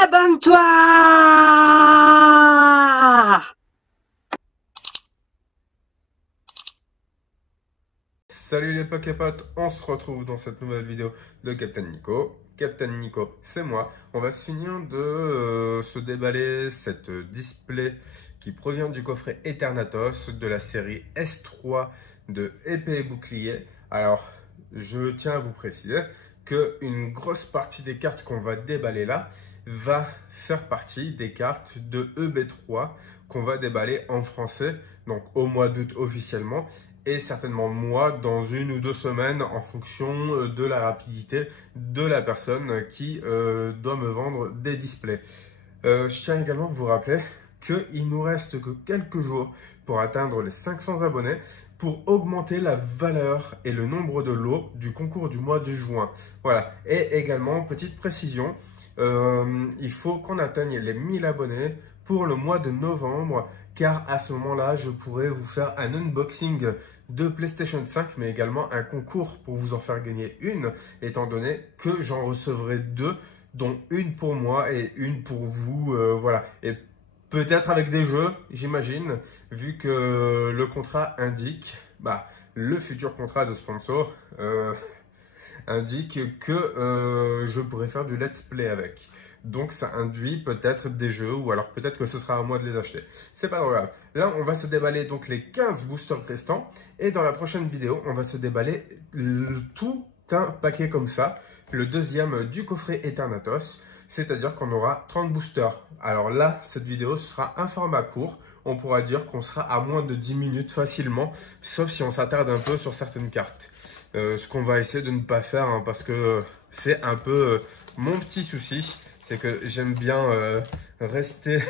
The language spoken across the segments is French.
Abonne-toi! Salut les Poképotes, on se retrouve dans cette nouvelle vidéo de Captain Nico. Captain Nico, c'est moi. On va se finir de se déballer cette display qui provient du coffret Eternatus de la série S3 de Épée et Bouclier. Alors, je tiens à vous préciser qu'une grosse partie des cartes qu'on va déballer là va faire partie des cartes de EB3 qu'on va déballer en français, donc au mois d'août officiellement, et certainement moi dans 1 ou 2 semaines en fonction de la rapidité de la personne qui doit me vendre des displays. Je tiens également à vous rappeler qu'il nous reste que quelques jours pour atteindre les 500 abonnés pour augmenter la valeur et le nombre de lots du concours du mois de juin. Voilà. Et également, petite précision, il faut qu'on atteigne les 1000 abonnés pour le mois de novembre, car à ce moment-là, je pourrai vous faire un unboxing de PlayStation 5, mais également un concours pour vous en faire gagner une, étant donné que j'en recevrai 2, dont une pour moi et une pour vous. Voilà. Et peut-être avec des jeux, j'imagine, vu que le contrat indique, le futur contrat de sponsor indique que je pourrais faire du let's play avec. Donc ça induit peut-être des jeux, ou alors peut-être que ce sera à moi de les acheter. C'est pas grave. Là, on va se déballer donc les 15 boosters restants. Et dans la prochaine vidéo, on va se déballer tout un paquet comme ça. Le deuxième du coffret Eternatus. C'est-à-dire qu'on aura 30 boosters. Alors là, cette vidéo, ce sera un format court. On pourra dire qu'on sera à moins de 10 minutes facilement, sauf si on s'attarde un peu sur certaines cartes. Ce qu'on va essayer de ne pas faire, hein, parce que c'est un peu mon petit souci. C'est que j'aime bien rester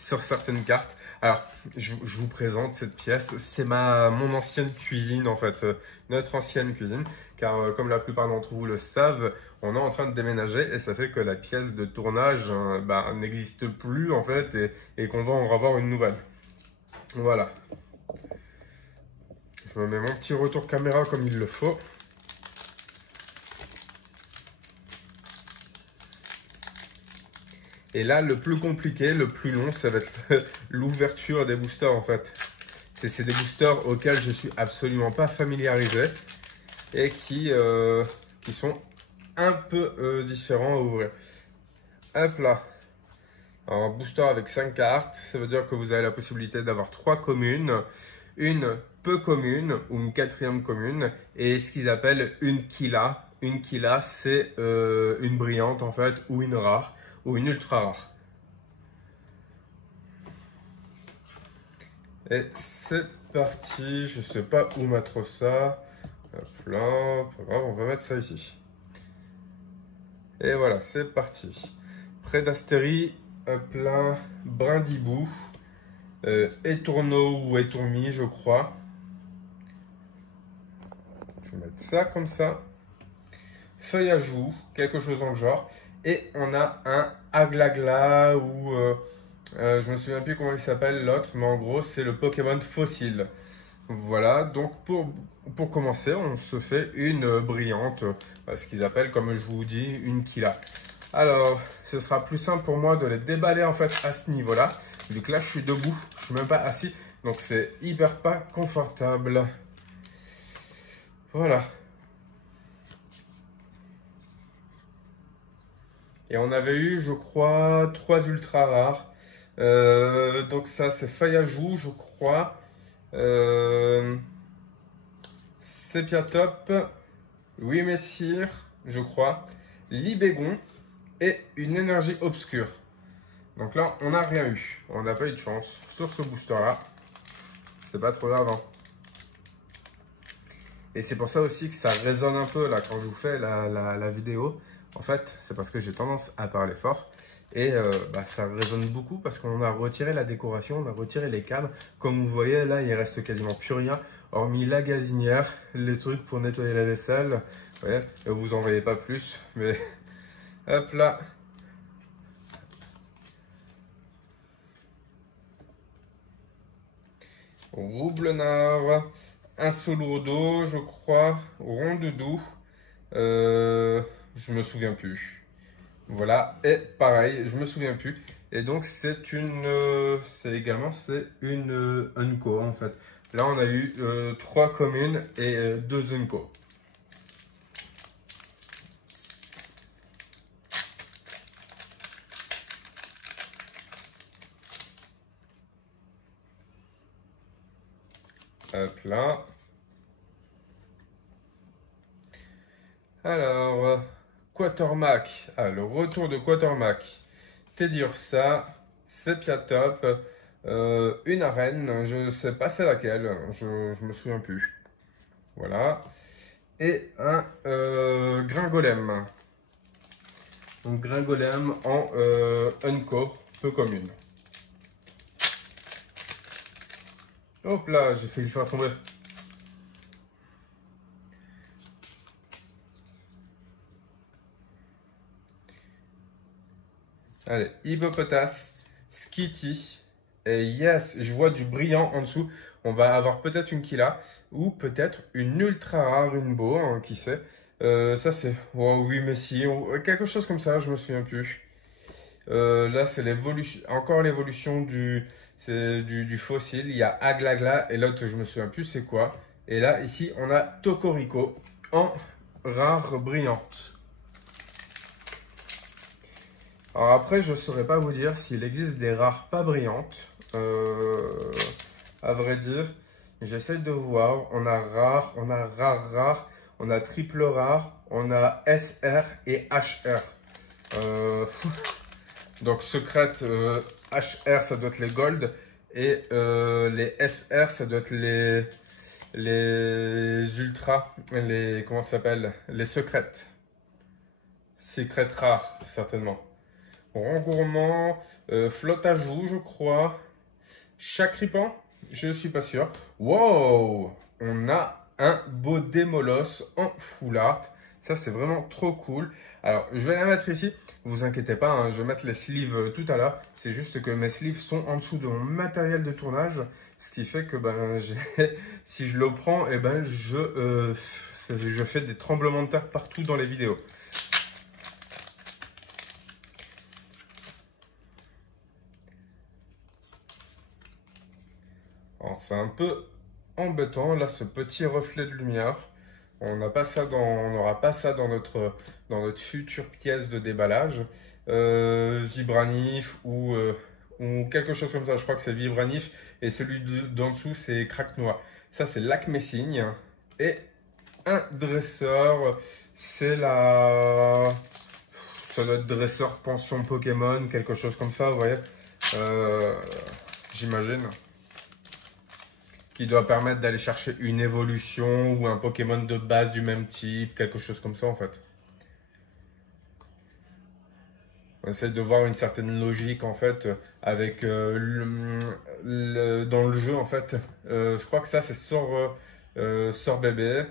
sur certaines cartes. Alors, je vous présente cette pièce. C'est mon ancienne cuisine, en fait. Notre ancienne cuisine. Car comme la plupart d'entre vous le savent, on est en train de déménager. Et ça fait que la pièce de tournage n'existe plus, en fait. Et qu'on va en revoir une nouvelle. Voilà. Je me mets mon petit retour caméra comme il le faut. Et là, le plus compliqué, le plus long, ça va être l'ouverture des boosters, en fait. C'est des boosters auxquels je suis absolument pas familiarisé et qui sont un peu différents à ouvrir. Hop là. Alors, un booster avec 5 cartes, ça veut dire que vous avez la possibilité d'avoir 3 communes, une peu commune ou une 4e commune, et ce qu'ils appellent une Killa. Une Killa, c'est une brillante, en fait, ou une rare, ou une ultra rare. Et c'est parti. Je sais pas où mettre ça. Hop là, pas grave, on va mettre ça ici. Et voilà, c'est parti. Près d'Astérie, hop là, Brindibou, Étourneau ou Étourmi, je crois. Je vais mettre ça comme ça. Feuille à joue, quelque chose dans le genre. Et on a un Aglagla ou je me souviens plus comment il s'appelle l'autre, mais en gros c'est le Pokémon fossile. Voilà, donc pour commencer, on se fait une brillante, ce qu'ils appellent, comme je vous dis, une Killa. Alors, ce sera plus simple pour moi de les déballer en fait à ce niveau-là, vu que là je suis debout, je suis même pas assis, donc c'est hyper pas confortable. Voilà. Et on avait eu, je crois, 3 ultra rares. Donc ça, c'est feuille à joue, je crois. Sépiatop, oui messire, je crois. Libégon et une énergie obscure. Donc là, on n'a rien eu. On n'a pas eu de chance sur ce booster-là. C'est pas trop grave. Hein. Et c'est pour ça aussi que ça résonne un peu là quand je vous fais la vidéo. En fait, c'est parce que j'ai tendance à parler fort. Et ça résonne beaucoup parce qu'on a retiré la décoration, on a retiré les câbles. Comme vous voyez, là, il reste quasiment plus rien. Hormis la gazinière, les trucs pour nettoyer la vaisselle. Vous voyez, vous en voyez pas plus. Mais hop là. Roublenard. Un Solourdo, je crois. Rondoudou. Je me souviens plus. Voilà, et pareil, je me souviens plus. Et donc c'est une Unco en fait. Là on a eu 3 communes et 2 Unco. Hop là. Alors, Quatermack. Ah, le retour de Quatermack. Teddy Ursa, Sepia Top, une arène, je sais pas c'est laquelle, je me souviens plus. Voilà. Et un Gringolem. Donc Gringolem en Unco, peu commune. Hop là, j'ai failli le faire tomber. Allez, Hippopotas, Skitty. Et yes, je vois du brillant en dessous. On va avoir peut-être une Killa ou peut-être une ultra rare Rainbow, hein, qui sait. Ça c'est, oh, oui mais si, quelque chose comme ça, je me souviens plus. Là c'est l'évolution, encore l'évolution du fossile. Il y a Aglagla et l'autre je me souviens plus c'est quoi. Et là ici on a Tokorico en rare brillante. Alors après, je ne saurais pas vous dire s'il existe des rares pas brillantes. À vrai dire, j'essaie de voir. On a rare, on a rare, on a triple rare, on a SR et HR. Donc secrète HR, ça doit être les gold. Et les SR, ça doit être les ultras, comment ça s'appelle? Les secrètes. Secrètes rares, certainement. Rang gourmand, flotte à joues, je crois. Chacripan, je ne suis pas sûr. Wow, on a un beau Démolos en full art. Ça, c'est vraiment trop cool. Alors, je vais la mettre ici. Vous inquiétez pas, hein, je vais mettre les sleeves tout à l'heure. C'est juste que mes sleeves sont en dessous de mon matériel de tournage. Ce qui fait que ben, si je le prends, eh ben, je fais des tremblements de terre partout dans les vidéos. C'est un peu embêtant là, ce petit reflet de lumière. On n'aura pas ça dans notre future pièce de déballage. Vibranif ou quelque chose comme ça. Je crois que c'est Vibranif et celui d'en dessous c'est Craque-Noix. Ça c'est Lac Messing et un dresseur. C'est ça doit être dresseur pension Pokémon, quelque chose comme ça, vous voyez. J'imagine. Qui doit permettre d'aller chercher une évolution ou un Pokémon de base du même type, quelque chose comme ça en fait. On essaie de voir une certaine logique en fait avec dans le jeu en fait. Je crois que ça c'est sort bébé.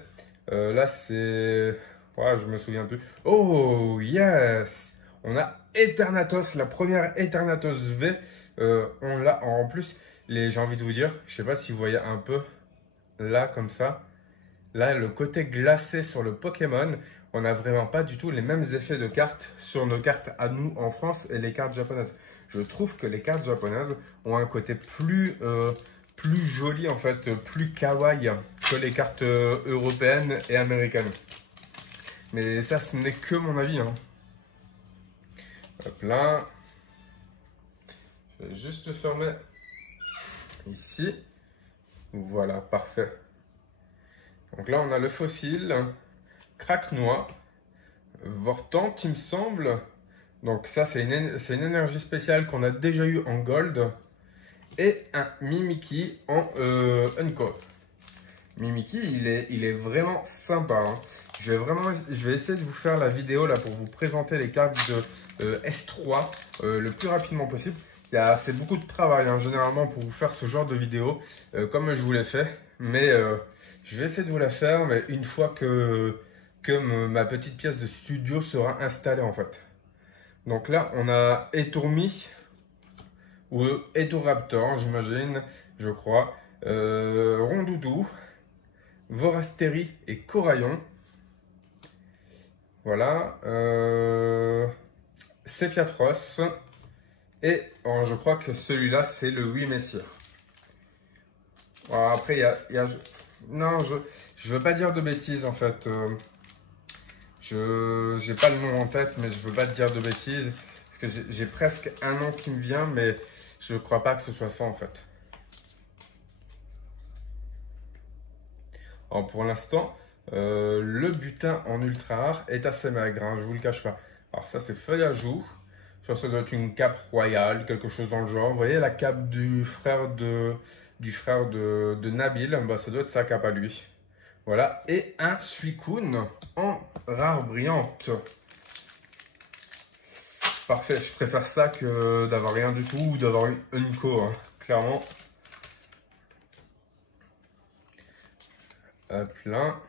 Là c'est... Ouais, je me souviens plus. Oh yes! On a Eternatus, la première Eternatus V. On l'a en plus... J'ai envie de vous dire, je sais pas si vous voyez un peu là comme ça, là le côté glacé sur le Pokémon, on n'a vraiment pas du tout les mêmes effets de cartes sur nos cartes à nous en France et les cartes japonaises. Je trouve que les cartes japonaises ont un côté plus joli en fait, plus kawaii que les cartes européennes et américaines. Mais ça ce n'est que mon avis, hein. Hop là, je vais juste fermer ici, voilà, parfait. Donc là, on a le fossile, Craque-Noix, Vortant, il me semble. Donc ça, c'est une énergie spéciale qu'on a déjà eu en Gold. Et un Mimikyu en Unco. Mimikyu, il est vraiment sympa, hein. Je vais essayer de vous faire la vidéo là pour vous présenter les cartes de S3 le plus rapidement possible. C'est beaucoup de travail, hein, généralement pour vous faire ce genre de vidéo comme je vous l'ai fait. Mais je vais essayer de vous la faire mais une fois que ma petite pièce de studio sera installée en fait. Donc là, on a Etourmi ou Etoraptor, j'imagine, je crois. Rondoudou, Vorasteri et Coraillon. Voilà. Sepiatros. Et je crois que celui-là, c'est le 8 Messire. Alors, après, non, je veux pas dire de bêtises en fait. Je n'ai pas le nom en tête, mais je veux pas te dire de bêtises. Parce que j'ai presque un nom qui me vient, mais je ne crois pas que ce soit ça en fait. Alors pour l'instant, le butin en ultra rare est assez maigre, hein, je vous le cache pas. Alors ça c'est feuille à joue. Ça doit être une cape royale, quelque chose dans le genre. Vous voyez la cape du frère de Nabil, bah, ça doit être sa cape à lui. Voilà, et un Suicune en rare brillante. Parfait, je préfère ça que d'avoir rien du tout ou d'avoir une Nico, hein, clairement. Hop là.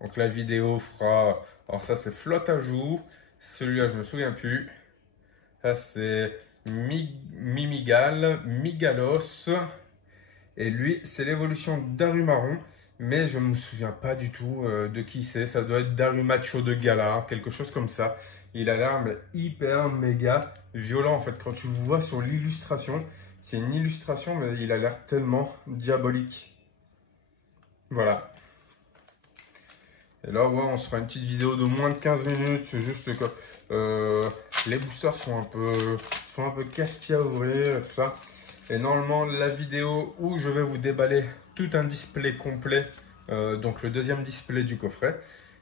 Donc la vidéo fera... Alors ça c'est flotte à joue. Celui-là je me souviens plus. Ça c'est Migalos. Et lui c'est l'évolution d'Arumaron. Mais je ne me souviens pas du tout de qui c'est. Ça doit être Darumacho de Galar, quelque chose comme ça. Il a l'air hyper méga violent en fait. Quand tu le vois sur l'illustration, c'est une illustration mais il a l'air tellement diabolique. Voilà. Et là, ouais, on se fera une petite vidéo de moins de 15 minutes. C'est juste que les boosters sont un peu casse-pieds à ouvrir, tout ça. Et normalement, la vidéo où je vais vous déballer tout un display complet, donc le deuxième display du coffret,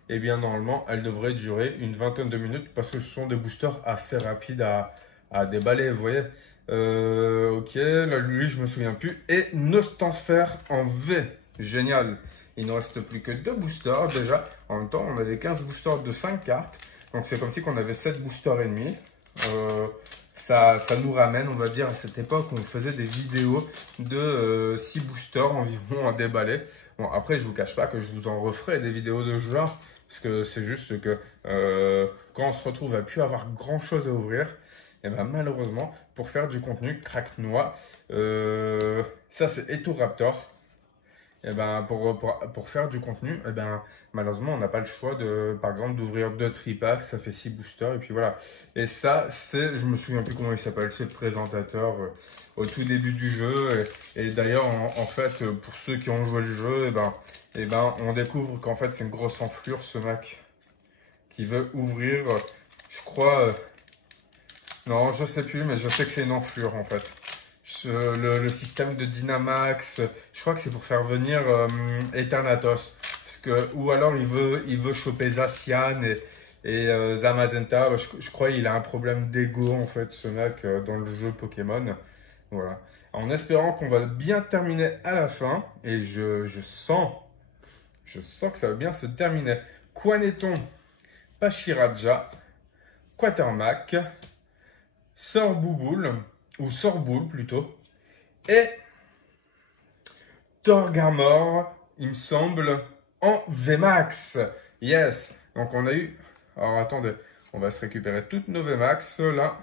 et bien normalement, elle devrait durer une vingtaine de minutes parce que ce sont des boosters assez rapides à déballer, vous voyez. Ok, là, lui, je me souviens plus. Et Nostensphère en V. Génial. Il ne reste plus que 2 boosters déjà. En même temps, on avait 15 boosters de 5 cartes. Donc, c'est comme si on avait 7 boosters et demi. Ça nous ramène, on va dire, à cette époque où on faisait des vidéos de 6 boosters environ à déballer. Bon, après, je ne vous cache pas que je vous en referai des vidéos de ce genre. Parce que c'est juste que quand on se retrouve à plus avoir grand chose à ouvrir, et ben malheureusement, pour faire du contenu craque-noix, ça c'est Etoraptor. Et ben pour faire du contenu, et ben malheureusement, on n'a pas le choix de, par exemple, d'ouvrir 2 tripacks, ça fait 6 boosters, et puis voilà. Et ça, c'est, je me souviens plus comment il s'appelle, c'est le présentateur au tout début du jeu. Et d'ailleurs, en fait, pour ceux qui ont joué le jeu, et ben on découvre qu'en fait, c'est une grosse enflure, ce mec, qui veut ouvrir, je crois, non, je sais plus, mais je sais que c'est une enflure, en fait. Le système de Dynamax, je crois que c'est pour faire venir Eternatus. Parce que, ou alors il veut choper Zacian et Zamazenta. Je crois qu'il a un problème d'ego en fait, ce mec, dans le jeu Pokémon. Voilà. En espérant qu'on va bien terminer à la fin. Et je sens que ça va bien se terminer. Quaneton, Pachiraja, Quatermack, Sorbouboule, ou Sorboule plutôt, et Torgamor, il me semble, en VMAX. Yes. Donc on a eu... Alors attendez, on va se récupérer toutes nos VMAX là.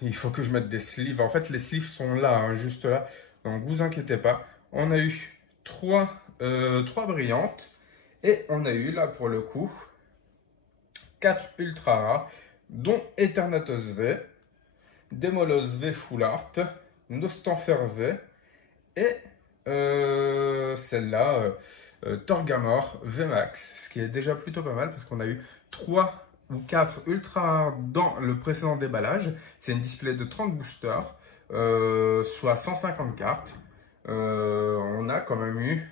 Il faut que je mette des sleeves. En fait, les sleeves sont là, hein, juste là. Donc vous inquiétez pas. On a eu 3 brillantes. Et on a eu là pour le coup 4 ultra rares, dont Eternatus V, Demolos V Full Art, Nostensphère V et celle-là, Torgamor VMAX, ce qui est déjà plutôt pas mal parce qu'on a eu 3 ou 4 ultra rares dans le précédent déballage. C'est une display de 30 boosters, soit 150 cartes. On a quand même eu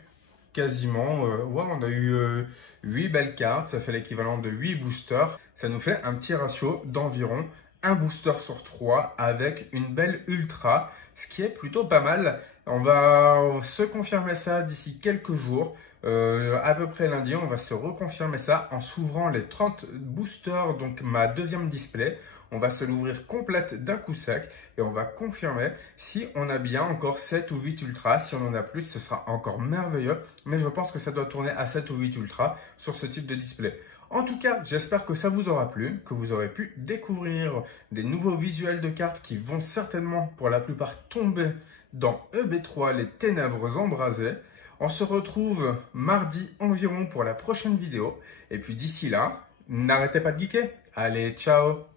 quasiment, ouais, on a eu 8 belles cartes, ça fait l'équivalent de 8 boosters. Ça nous fait un petit ratio d'environ un booster sur 3 avec une belle ultra, ce qui est plutôt pas mal. On va se confirmer ça d'ici quelques jours. À peu près lundi, on va se reconfirmer ça en s'ouvrant les 30 boosters, donc ma deuxième display. On va se l'ouvrir complète d'un coup sec et on va confirmer si on a bien encore 7 ou 8 ultras. Si on en a plus, ce sera encore merveilleux. Mais je pense que ça doit tourner à 7 ou 8 ultras sur ce type de display. En tout cas, j'espère que ça vous aura plu, que vous aurez pu découvrir des nouveaux visuels de cartes qui vont certainement pour la plupart tomber dans EB3, les ténèbres embrasées. On se retrouve mardi environ pour la prochaine vidéo. Et puis d'ici là, n'arrêtez pas de geeker. Allez, ciao!